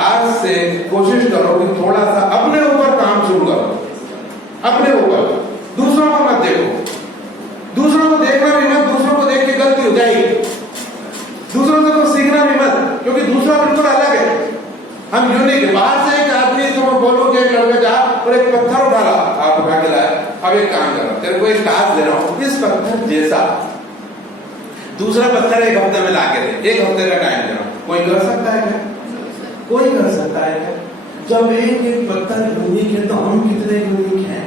आज से कोशिश करो कि थोड़ा सा अपने ऊपर काम शुरू करो, अपने ऊपर। दूसरों को मत देखो, दूसरों को देखना भी मत, दूसरों को देख के गलती हो जाएगी। दूसरों से कुछ सीखना भी मत, क्योंकि दूसरा बिल्कुल अलग है, हम यूनिक है। बाहर से एक आदमी तुम बोलो कि एक लड़का जा और एक पत्थर उठा ला, आप उठा के लाए, अब एक काम करो, तेरे को एक टास्क दे रहा हूं, इस पत्थर जैसा दूसरा पत्थर एक हफ्ते में ला के दे, एक हफ्ते का टाइम दे रहा हूं। कोई कर सकता है क्या? कोई कर सकता है क्या? जब एक एक पत्थर यूनिक है तो हम कितने यूनिक हैं?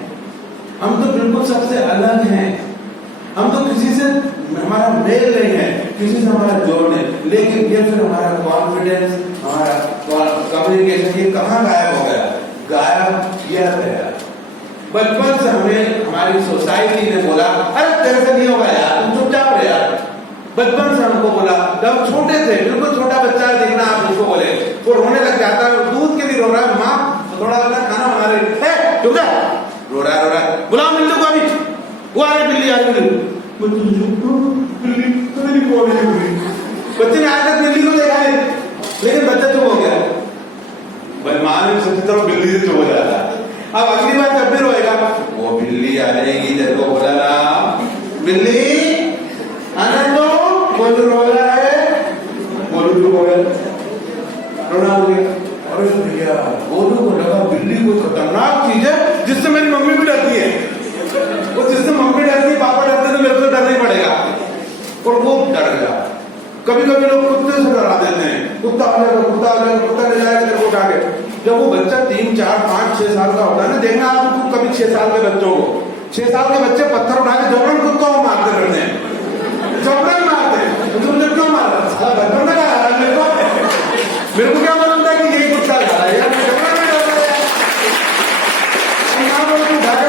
हम तो बिल्कुल सबसे अलग हैं। हम तो किसी से हमारा मेल नहीं है, किसी से हमारा जोड़ नहीं, लेकिन ये फिर हमारा कॉन्फिडेंस, हमारा कम्युनिकेशन, ये कहाँ गायब हो गया? गायब किया गया। बचपन से हमें हमारी सोसाइटी ने बोला, अरे तेरे से नहीं होगा यार, तुम चुपचाप रहे यार। बचपन से हमको बोला, जब छोटे थे, बिल्कुल छोटा बच्चा है, देखना आप उसको बोले, वो रोने लग जाता है, दूध के लिए रो रहा है, माँ तो थोड़ा अपना खाना बना रही, चुप जा, रो रहा है, बुलाओ बिल्ली को अभी, वो आ रही बिल्ली, आ रही बिल्ली, बच्चे ने आज तक बिल्ली को देखा है, लेकिन बच्चा चुप हो गया। भाई माँ ने सोची तरह बिल्ली से चुप हो जाता है। अब अगली बार जब भी रोएगा, वो बिल्ली आ जाएगी, तेरे को बोला ना बिल्ली आने दो, बोल रो रहा है, बोलू चुप हो गया, रोना हो गया। अरे भैया बोलू को लगा बिल्ली को खतरनाक चीज है जिससे मेरी मम्मी भी डरती है, वो जिससे मम्मी डरती, पापा डरते, तो मेरे को डरना ही पड़ेगा, और वो डर गया। कभी कभी लोग कुत्ते से डरा देते हैं, कुत्ता आ जाएगा, कुत्ता आ जाएगा, कुत्ता ले जाएगा तेरे को उठा के। जब वो बच्चा 3, 4, 5, 6 साल का होता है ना, देखना आप कभी 6 साल के बच्चों को, 6 साल के बच्चे पत्थर उठा के जबरन कुत्तों को मारते रहते हैं, जबरन मारते हैं। तुमने क्यों मारा? बचपन में क्या मेरे को क्या मालूम था कि यही कुत्ता खा रहा है यार, उठा के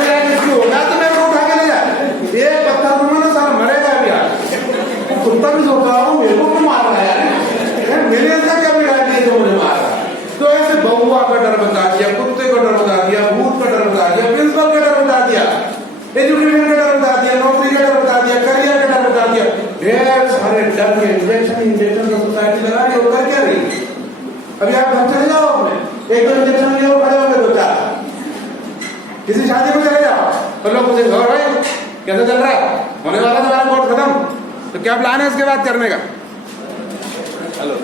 जाए होगा तो मेरे को उठा के ले जाए, एक पत्थर तुमने सारा मरेगा भी यार। कुत्ता भी सोच रहा हूँ मेरे को क्यों मार रहा है यार, मेरे ऐसा क्या बिगाड़ दिया जो मुझे मार रहा है? तो ऐसे बउआ का डर बता दिया, कुत्ते का डर बता दिया, भूत का डर बता दिया, प्रिंसिपल का डर बता दिया, एजुकेशन का डर बता दिया, नौकरी का डर बता दिया, करियर का डर बता दिया, ढेर सारे डर के इंजेक्शन का सोसाइटी लगा रही है। कर क्या रही? अभी आप घर चले जाओ, अपने एक दो इंजेक्शन लिया खड़े होंगे 2-4, किसी शादी में चले जाओ तो लोग मुझे घर भाई कैसे चल रहा है, होने वाला तुम्हारा कोर्स खत्म, तो क्या प्लान है इसके बाद करने का? हेलो,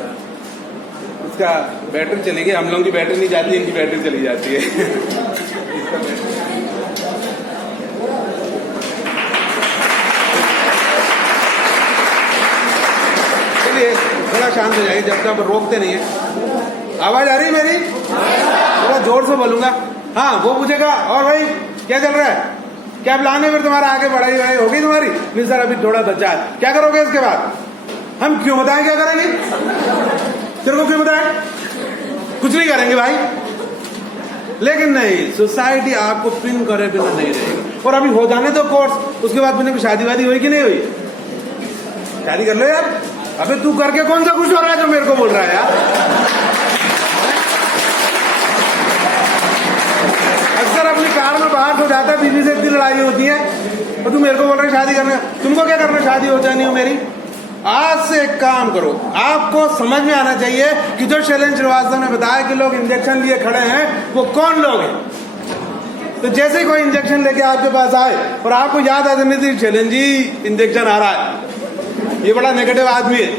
उसका बैटरी चली गई, हम लोगों की बैटरी नहीं जाती, इनकी बैटरी चली जाती है। चलिए थोड़ा शांत हो जाइए, जब तक रोकते नहीं है। आवाज आ रही है मेरी? थोड़ा जोर से बोलूंगा। हाँ, वो पूछेगा और भाई क्या चल रहा है, क्या प्लान है फिर तुम्हारा, आगे बढ़ाई वढ़ाई होगी तुम्हारी? नहीं सर अभी थोड़ा बचा है। क्या करोगे इसके बाद? हम क्यों बताएं क्या करेंगे? तेरे को क्यों बताएं? कुछ नहीं करेंगे भाई। लेकिन नहीं, सोसाइटी आपको पिन करे बिना नहीं रहेगी। और अभी हो जाने दो कोर्स, उसके बाद मैंने शादी वादी हुई कि नहीं हुई? शादी कर लो यार। अबे तू करके कौन सा खुश हो रहा है जो मेरे को बोल रहा है यार? अक्सर अपनी कार में बाहर हो जाता है, बीवी से इतनी लड़ाई होती है, और तू मेरे को बोल रहा है शादी करने। तुमको क्या करना, शादी हो जानी हो मेरी? आज से एक काम करो, आपको समझ में आना चाहिए कि जो शैलेंद्र श्रीवास्तव ने बताया कि लोग इंजेक्शन लिए खड़े हैं, वो कौन लोग हैं। तो जैसे ही कोई इंजेक्शन लेके आपके पास आए और आपको याद आ जाने थी शैलेंद्र जी इंजेक्शन आ रहा है, ये बड़ा नेगेटिव आदमी है,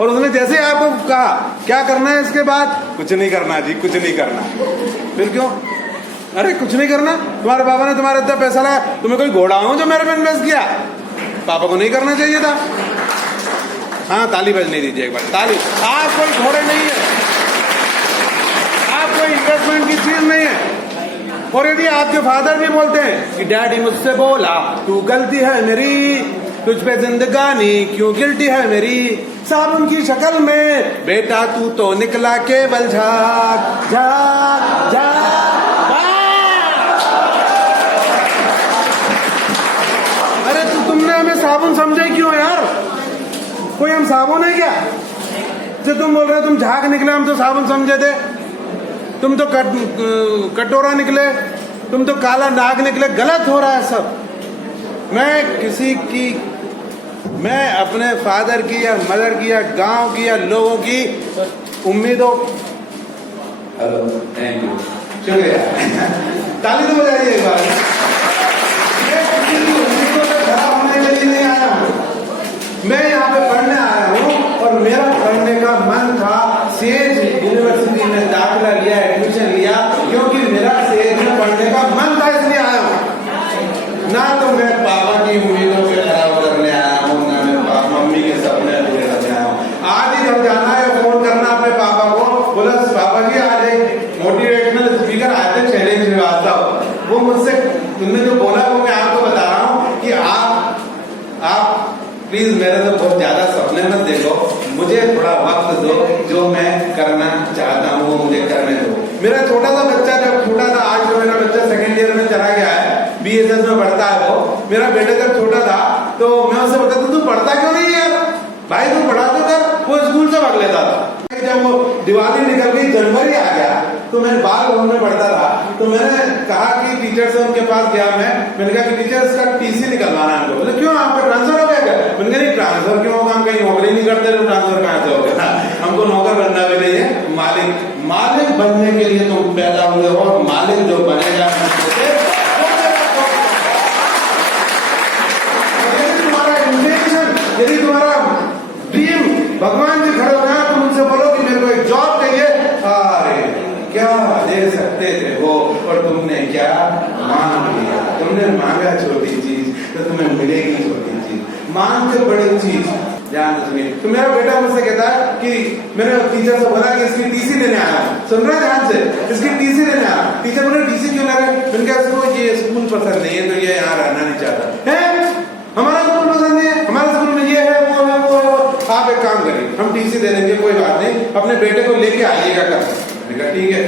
और उसने जैसे ही आपको कहा क्या करना है इसके बाद, कुछ नहीं करना जी, कुछ नहीं करना। फिर क्यों? अरे कुछ नहीं करना, तुम्हारे पापा ने तुम्हारे इतना पैसा लगाया, तुम्हें कोई घोड़ा हूं जो मेरे में इन्वेस्ट किया? पापा को नहीं करना चाहिए था। हाँ ताली बजने दीजिए एक बार, ताली। आप कोई घोड़े नहीं है, आप कोई इन्वेस्टमेंट की चीज नहीं है। और यदि आपके फादर भी बोलते हैं कि डैडी मुझसे बोला तू गलती है मेरी, तुझ पे जिंदगानी क्यों गिल्टी है मेरी, साबुन की शक्ल में बेटा तू तो निकला केवल झाग झाग झाग। अरे तो तुमने हमें साबुन समझे क्यों यार? कोई हम साबुन है क्या? जो तुम बोल रहे हो तुम झाग निकले, हम तो साबुन समझे थे। तुम तो कटोरा निकले, तुम तो काला नाग निकले। गलत हो रहा है सब। मैं अपने फादर की या मदर की या गांव की या लोगों की उम्मीदों हेलो, थैंक यू, शुक्रिया। ताली तो बजाइए एक बार। खड़ा होने के लिए नहीं आया हूँ, मैं यहाँ पे पढ़ने आया हूँ और मेरा पढ़ने का मन था। सेज यूनिवर्सिटी में दाखिला लिया, एडमिशन लिया, क्योंकि मेरा सेज में पढ़ने का मन था, इसलिए आया हूँ। ना तो मैं पापा की उम्मीदों पे खराब करने आया हूँ, ना मैं मम्मी के सपने पूरे करने आया हूँ। आज ही जब जाना है फोन करना अपने पापा को, बोला पापा जी आज एक मोटिवेशनल स्पीकर आए थे शैलेंद्र श्रीवास्तव, वो मुझसे तुमने जो बोला वो मैं आपको बता रहा हूँ कि आप प्लीज मेरे तो बहुत ज्यादा सपने मत देखो, मुझे थोड़ा वक्त दो, जो मैं करना चाहता हूँ वो मुझे करने दो। मेरा छोटा सा बच्चा जब छोटा था, आज जो मेरा बच्चा सेकेंड ईयर में चला गया है, BSS में पढ़ता है वो, मेरा बेटा जब छोटा था तो मैं उससे बोलता था तू पढ़ता क्यों नहीं यार भाई, तू पढ़ा तो कर। वो स्कूल से भाग लेता था। जब वो दिवाली निकल गई, जनवरी आ गया, तो मैं बाल भवन में पढ़ता था, तो मैंने कहा कि टीचर से उनके पास गया, मैंने कहा कि टीचर इसका TC निकलवाना है हमको। बोले क्यों, आपका ट्रांसफर हो गया क्या? मैंने कहा नहीं, ट्रांसफर क्यों होगा, हम कहीं नौकरी नहीं करते तो ट्रांसफर कहाँ से हो गया? हमको नौकर बनना भी नहीं है, मालिक बनने के लिए तुम पैदा हुए हो, और मालिक जो बनेगा तुम्हारा इंटेंशन, यदि तुम्हारा ड्रीम भगवान जी खड़े हो गए तो उनसे बोलो कि मेरे को एक जॉब चाहिए। अरे क्या दे सकते थे वो, और तुमने क्या मांग लिया? तुमने मांगा छोटी चीज तो तुम्हें मिलेगी छोटी चीज, मांगते बड़ी चीज। ध्यान सुनिए। तो मेरा बेटा मुझसे कहता है कि मैंने टीचर से बोला कि इसकी TC लेने आया, सुन रहा है ध्यान से, इसकी TC लेने आया। टीचर बोले TC क्यों ले रहे? मैंने कहा इसको ये स्कूल पसंद नहीं है तो ये यहाँ रहना नहीं चाहता है। हमारा स्कूल पसंद नहीं है, हमारे स्कूल में ये है वो है वो है। आप एक काम करिए, हम TC दे देंगे, कोई बात नहीं, अपने बेटे को लेके आइएगा कल। मैंने कहा ठीक है।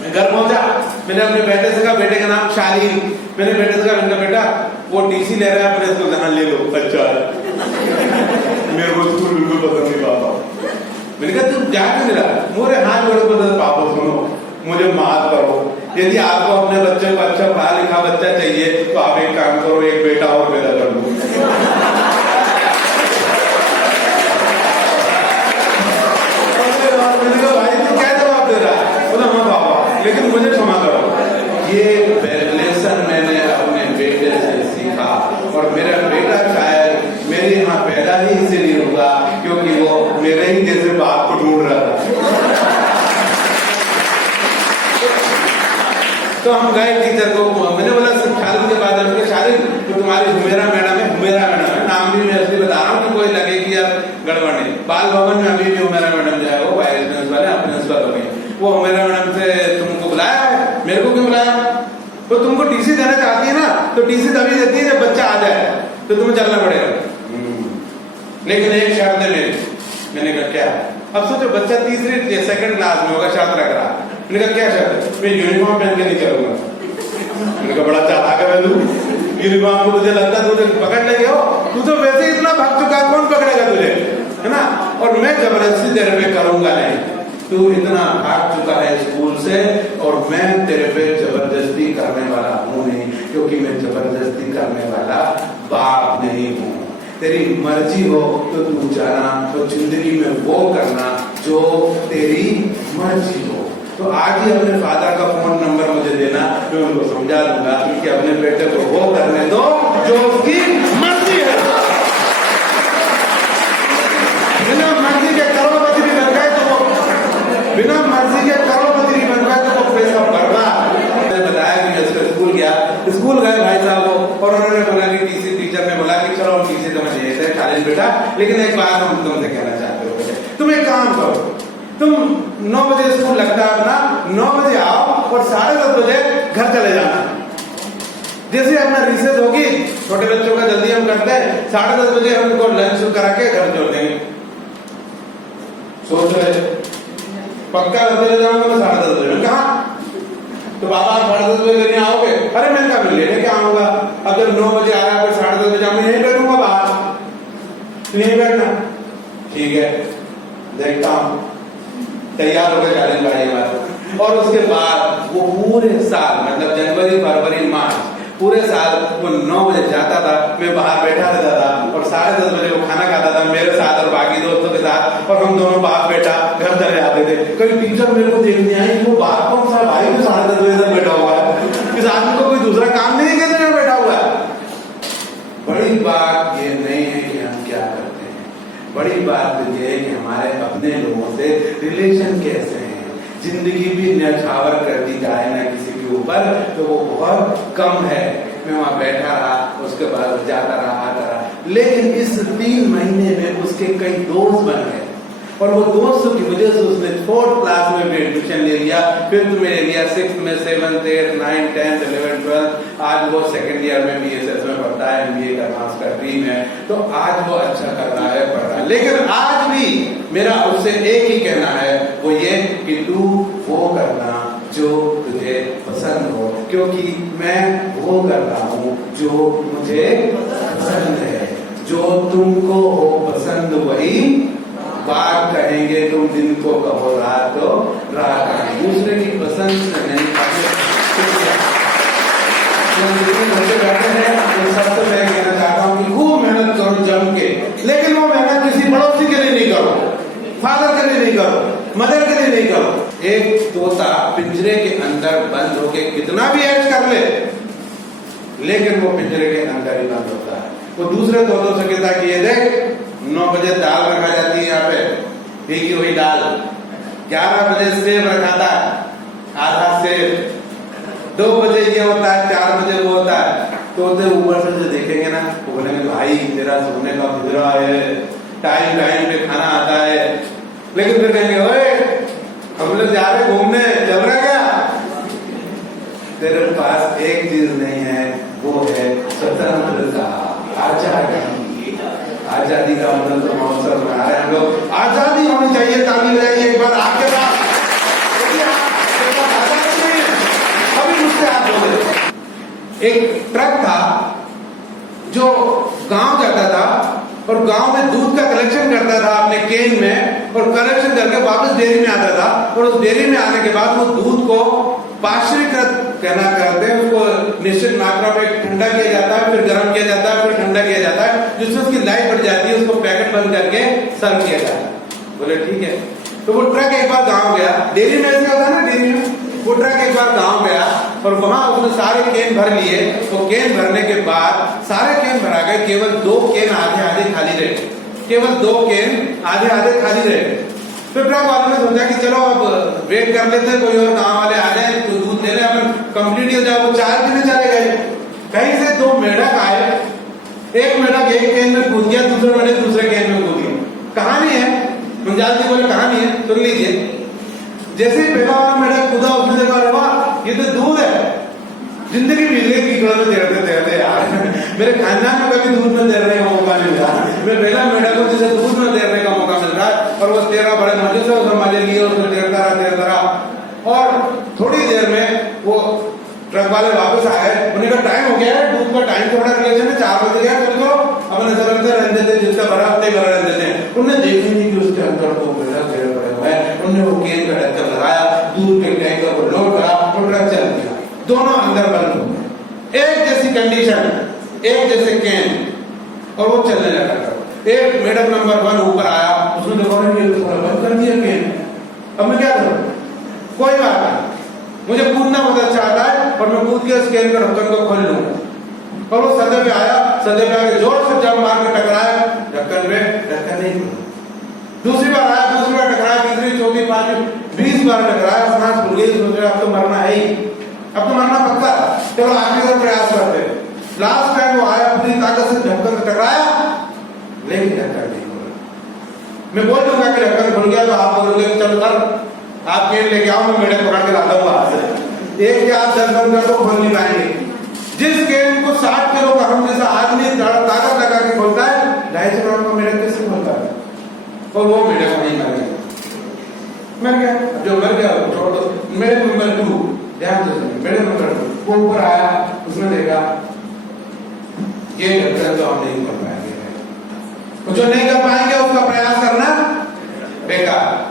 मैं घर पहुंचा, मैंने अपने बेटे से कहा, बेटे का नाम शालीन, मैंने बेटे से कहा बेटा वो TC ले रहा है अपने स्कूल, हाँ ले लो। अच्छा मेरे को स्कूल बिल्कुल पसंद नहीं पापा। मैंने कहा तू क्या क्यों रहा? मोरे हाथ जोड़ कर पापा सुनो, मुझे माफ करो, यदि आपको अपने बच्चे को अच्छा पढ़ा लिखा बच्चा चाहिए तो आप एक काम करो, एक बेटा और पैदा कर दो। मैंने कहा भाई तू क्या जवाब दे रहा है? बोला हाँ पापा, लेकिन मुझे क्षमा करो, ये लेसन मैंने अपने बेटे से सीखा, और मेरा बेटा शायद मेरे यहाँ पैदा ही इसीलिए हुआ क्योंकि वो मेरे ही जैसे बाप को ढूंढ रहा था। तो हम गए टीचर को, मैंने बोला शालिन के बाद शालिन तो तुम्हारी हुमेरा मैडम है, नाम भी मैं इसलिए बता रहा हूँ कि कोई लगे कि यार गड़बड़ नहीं। बाल भवन में अभी भी हुमेरा मैडम जो है वो वाइस प्रिंसिपल है, प्रिंसिपल हो गई। वो हुमेरा मैडम से तुमको बुलाया है, मेरे को क्यों बुलाया? तो तुमको TC देना चाहती है ना, तो TC तभी देती है जब बच्चा आ जाए, तो तुम्हें चलना पड़ेगा, लेकिन एक शर्त है मेरी। मैंने कहा क्या? अब सोचो बच्चा तीसरी सेकंड क्लास में होगा, छात्र लग रहा। मैंने कहा क्या शर्त? मैं यूनिफॉर्म पहन के नहीं चलूंगा। मैंने कहा बड़ा चालाक है तू, यूनिफॉर्म को तुझे लगता है तुझे पकड़ लेंगे, हो तू तो वैसे ही इतना भाग चुका, कौन पकड़ेगा तुझे, है ना? और मैं जबरदस्ती तेरे पे करूंगा नहीं, तू इतना भाग चुका है स्कूल से, और मैं तेरे पे जबरदस्ती करने वाला हूँ नहीं, क्योंकि मैं जबरदस्ती करने वाला बाप नहीं हूँ। तेरी मर्जी हो तो तू जाना, तो जिंदगी में वो करना जो तेरी मर्जी हो। तो आज ही अपने फादर का फोन नंबर मुझे देना, मैं उनको समझा दूंगा कि अपने बेटे को वो करने दो जो उसकी मर्जी है। बिना मर्जी के करोड़पति भी बन गए तो वो, बिना मर्जी के करोड़पति भी बन गए तो वो पैसा बर्बाद। मैंने बताया कि मैं उसके स्कूल गए भाई साहब वो, और उन्होंने बोला कि टीचर ने बोला कि चलो हम TC तो मुझे देते हैं शालिन बेटा, लेकिन एक बात हम तुमसे कहना चाहते हो, तुम एक काम करो, तुम 9 बजे स्कूल लगता है अपना, 9 बजे आओ और 10:30 बजे घर चले जाना। जैसे अपना रिसेस होगी, छोटे बच्चों का जल्दी हम करते हैं, 10:30 बजे हम उनको लंच करा के घर छोड़ देंगे। सोच रहे पक्का चले जाऊंगा मैं 10:30 बजे। कहा तो बाबा आप 10:30 बजे लेने आओगे? अरे मैं कहा लेने क्या आऊंगा, अब जब 9 बजे आ रहा है 10:30 बजे मैं यहीं बैठूंगा बाहर, तो यहीं बैठना। ठीक है, देखता हूँ। तैयार होकर शालिन भाई बात, और उसके बाद वो पूरे साल मतलब जनवरी फरवरी मार्च पूरे साल वो 9 बजे जाता था, मैं बाहर बैठा रहता था और 10:30 बजे वो खाना खाता था मेरे साथ और बाकी दोस्तों के साथ, और हम दोनों बाप बेटा घर चले आते थे। कई टीचर मेरे को देखने आई, वो बाप कौन सा भाई को 10:30 बजे तक बैठा हुआ है, इस आदमी को कोई दूसरा काम नहीं करने में बैठा हुआ है। बड़ी बात ये नहीं है कि हम क्या करते हैं, बड़ी बात तो ये है कि हमारे अपने लोगों से रिलेशन कैसे हैं। जिंदगी भी न्यौछावर कर दी जाए ना किसी के ऊपर तो वो बहुत कम है। मैं वहां बैठा रहा, उसके बाद जाता रहा, आता रहा, लेकिन इस 3 महीने में उसके कई दोस्त बन गए और वो दोस्तों की वजह से उसने 4th क्लास में भी एडमिशन ले लिया, 5th में ले लिया, 6th में, 7th, 8th, 9th, 10th, 11th, 12th। आज वो 2nd ईयर में BSS में पढ़ता है, MBA करना उसका ड्रीम है, तो आज वो अच्छा कर रहा है, पढ़ रहा है। लेकिन आज भी मेरा उससे एक ही कहना है, वो ये कि तू वो करना जो तुझे पसंद हो, क्योंकि मैं वो कर रहा हूँ जो मुझे पसंद है। जो तुमको हो पसंद वही बात कहेंगे, तुम दिन को कहो रात तो रात कहेंगे। दूसरे की पसंद से नहीं बैठे हैं, तो सबसे मैं कहना चाहता हूँ कि खूब मेहनत करो जम के, लेकिन वो मेहनत किसी पड़ोसी के लिए नहीं करो, फादर के लिए नहीं करो, मदर के लिए नहीं करो। एक तोता पिंजरे के अंदर बंद होके कितना भी ऐश कर ले, लेकिन वो पिंजरे के अंदर ही बंद होता है। वो दूसरे तोतों से कहता है कि ये देख 9 बजे दाल रखा जाती है यहाँ पे, भीगी हुई दाल, 11 बजे सेब रखा था, आधा सेब, 2 बजे ये होता है, 4 बजे वो होता है। तोते ऊपर से जो देखेंगे ना, वो बोलेंगे भाई तेरा सोने का गुजरा है, टाइम टाइम पे खाना आता है। लेकिन फिर कहेंगे ओए हम लोग जा रहे घूमने, चल रहा क्या? तेरे पास एक चीज नहीं है, वो है स्वतंत्रता, आजादी। आजादी का मतलब तो महोत्सव मना रहे हैं हम लोग। आजादी होनी चाहिए, ताली बजाइए एक बार आपके पास। अभी मुझसे आप बोले, एक ट्रक था जो गांव जाता था और गांव में दूध का कलेक्शन करता था अपने केन में, और कलेक्शन करके वापस डेयरी में आता था, और उस डेयरी में आने के बाद वो दूध को पाश्चरीकृत कहना करते हैं, उसको निश्चित मात्रा में ठंडा किया जाता है, फिर गर्म किया जाता है, फिर ठंडा किया जाता है, जिससे उसकी लाइफ बढ़ जाती है, उसको पैकेट बंद करके सर्व किया जाता है। बोले ठीक है। तो वो ट्रक एक बार गाँव गया, डेयरी में ऐसे होता है ना, डेयरी में वो ट्रक एक बार गांव गया और वहां उसने सारे केन भर लिए। तो केन भरने के बाद सारे केन भरा गए, केवल 2 केन आधे आधे खाली रहे, केवल 2 केन आधे आधे खाली रहे। तो ट्रक वालों ने सोचा कि चलो अब वेट कर लेते हैं, कोई और गांव वाले आ जाए तो दूध ले ले, अपन कंप्लीट हो जाए। वो 4 दिन चले गए, कहीं से 2 मेढक आए, एक मेढक एक केन में कूद गया, दूसरा मेढक दूसरे केन में कूद गया। कहानी है, मुंजाल जी बोले कहानी है, सुन लीजिए। जैसे पहला वाला मेढक कूदा, उसने देखा अरे वाह ये तो दूध है, जिंदगी बीत गई कीचड़ में तैरते तैरते यार। मेरे खानदान में कभी दूध में तैरने का मौका नहीं मिला, मैं पहला मेढक को जिसे दूध में तैरने का मौका मिल रहा है, और वो तैरा बड़े मजे से उसने मजे लिए, उसने तैरता रहा। और थोड़ी देर में वो ट्रक वाले वापस आए, उन्हें कहा टाइम हो गया है, दूध का टाइम थोड़ा रिलेशन है, 4 बज गया, चलो अपने सरलते रहने देते, जिसका भरा उतने भरा रहने देते हैं। उन्होंने देखी नहीं कि उसके अंदर 2 मेढक तैर पड़े हुए हैं। उन्होंने वो केन का ढक्कन लगाया, दूध के टैंकर को लोड करा, और ट्रक चल दिया। दोनों अंदर बंद हो गए, एक जैसी कंडीशन, एक जैसे केन, और वो चलने लगा। एक मेढक नंबर 1 ऊपर आया, उसने देखा बंद कर दिया केन, अब मैं क्या करूं? कोई बात नहीं, मुझे कूदना बहुत अच्छा आता है और मैं कूद के उस केन के ढक्कन को खोल लूंगा। और वो सदे पे आया, सदे पे आके जोर से जंप मार के टकराया ढक्कन में, ढक्कन नहीं खुला। दूसरी बार आया, दूसरी बार टकराया, तीसरी, चौथी, 5वीं, 20 बार टकराया, सांस भूल गई, सोच रहे अब तो मरना है ही, अब तो मरना पक्का, चलो आखिरी बार प्रयास करते हैं। लास्ट टाइम वो आया, अपनी ताकत से ढक्कन से टकराया, लेकिन ढक्कन नहीं खुला। मैं बोल दूंगा कि ढक्कन खुल गया तो आप बोलोगे चलो सर आप केन लेके आओ, मैं मेढक पकड़ के लाता हूँ वहां से। एक के आप 10 बंद कर दो, खोल नहीं पाएंगे। जिस केन को 60 किलो का हम जैसा आदमी ताकत लगा के खोलता है, 250 ग्राम का मेढक कैसे खोलता है? और वो मेढक नहीं मर गया, मर गया। जो मर गया छोड़ दो। मेढक नंबर 2, ध्यान से सुनिए, मेढक नंबर 2 वो ऊपर आया, उसने देखा ये ढक्कन तो हम नहीं कर पाएंगे, तो जो नहीं कर पाएंगे उसका प्रयास करना बेकार,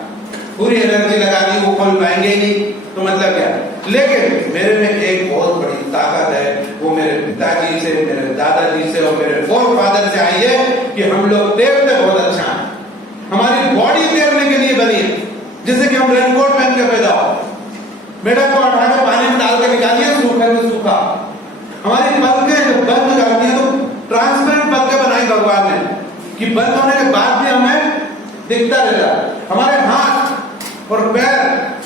पूरी एनर्जी लगा दी, वो खोल पाएंगे ही नहीं, तो मतलब क्या? लेकिन मेरे में एक बहुत बड़ी ताकत है, वो मेरे दादाजी से और मेरे फोर फादर से आई है कि हम लोग तैरते बहुत अच्छा है, हमारी बॉडी तैरने के लिए बनी है, जैसे कि हम रेनकोट पहन के पैदा हो, मेढक को उठाकर पानी में डाल के निकालिए, सूखा तो सूखा। हमारी पलकें जो बंद करती है तो ट्रांसपेरेंट पलकें बनाई भगवान ने कि बंद होने के बाद भी हमें दिखता रहता। हमारे हाथ और पैर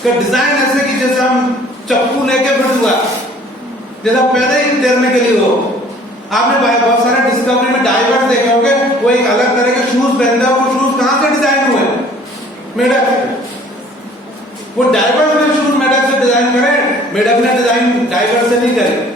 का डिजाइन ऐसे कि जैसे हम चप्पू लेके फिर हुआ, जैसा पैदा ही तैरने के लिए हो। आपने बहुत सारे डिस्कवरी में डाइवर्स देखे होंगे, वो एक अलग तरह के शूज पहनते हैं। वो शूज कहां से डिजाइन हुए? मेढक से। वो डाइवर्स ने शूज मेढक से डिजाइन करे, मेढक ने डिजाइन डाइवर्स से नहीं करे।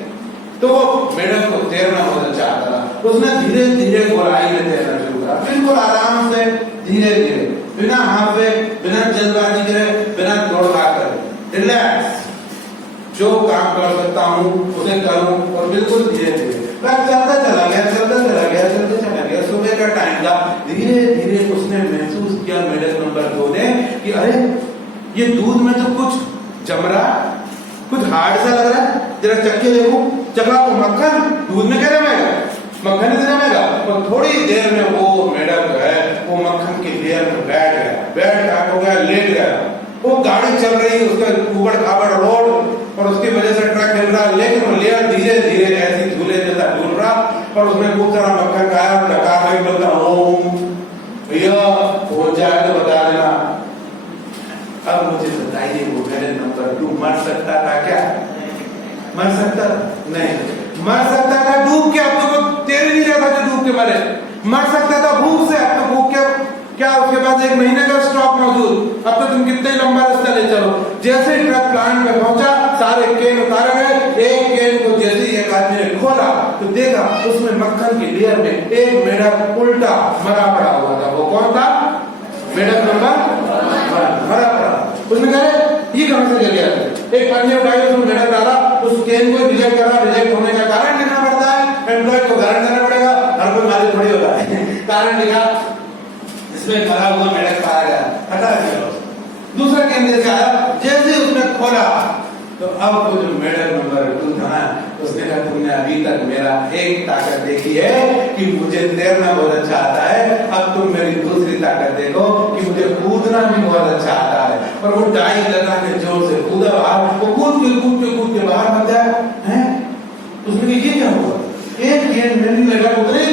तो वो मेढक को तैरना बहुत अच्छा आता था, उसने धीरे धीरे गोलाई में तैरना शुरू करा, बिल्कुल आराम से, धीरे धीरे, बिना हाफे, बिना जल्दबाजी करे, बिना दौड़ भाग करे, रिलैक्स, जो काम कर सकता हूँ उसे करूँ और बिल्कुल धीरे धीरे। चलता चला गया, चलता चला गया, चलता चला गया। सुबह का टाइम था, धीरे धीरे उसने महसूस किया मेढक नंबर 2 ने कि अरे ये दूध में तो कुछ जम रहा, कुछ हार्ड सा लग रहा है, जरा चक्के देखो, चखा को मक्खन, दूध में क्या जमेगा? मक्खन से जमेगा। और थोड़ी देर में वो मेढक है वो मक्खन की लेयर में बैठ गया, बैठ हो गया, लेट गया। वो गाड़ी चल रही, उसका ऊबड़ खाबड़ रोड और उसकी वजह से ट्रक हिल रहा, लेकिन वो लेयर धीरे धीरे ऐसी झूले जैसा झूल रहा और उसमें खूब सारा मक्खन खाया और डका के बोलता ओम भैया हो जाए तो बता देना। अब मुझे बताइए वो मेढक नंबर 2 मर सकता था क्या? मर सकता नहीं, मर सकता था डूब के, अब तो वो तैर नहीं रहा था जो डूब के मरे। मर सकता था भूख से, अब तो भूख के क्या उसके पास 1 महीने का स्टॉक मौजूद, अब तो तुम कितने लंबा रास्ता ले चलो। जैसे ही ट्रक प्लांट में पहुंचा, सारे केन उतारे गए। एक केन को जैसे ही एक आदमी ने खोला तो देखा उसमें मक्खन की लेयर में एक मेढक उल्टा मरा पड़ा हुआ था। वो कौन था? मेढक नंबर 1 मरा पड़ा। उसने कहा ये कहां से ले लिया? एक पन्नी उठाई, उसमें मेढक डाला, उस केन को रिजेक्ट करा। रिजेक्ट होने का कारण लिखना पड़ता है, एम्प्लॉय को गारंटी देना पड़ेगा, हर कोई मालिक थोड़ी होता है। कारण लिखा, इसमें मरा हुआ मेढक पाया गया, हटा दिया। दूसरा केन जैसे आया, जैसे उसने खोला तो अब वो जो मेढक नंबर 2 था उसने कहा तुमने अभी तक मेरा एक ताकत देखी है कि मुझे तैरना बहुत अच्छा आता है, अब तुम मेरी दूसरी ताकत देखो कि मुझे कूदना भी बहुत अच्छा आता है। और वो डाई लगा के जोर से कूदा बाहर, वो कूद के बाहर मर जाए हैं। उसने ये क्या हुआ? एक गेंद मेरी लगा उतने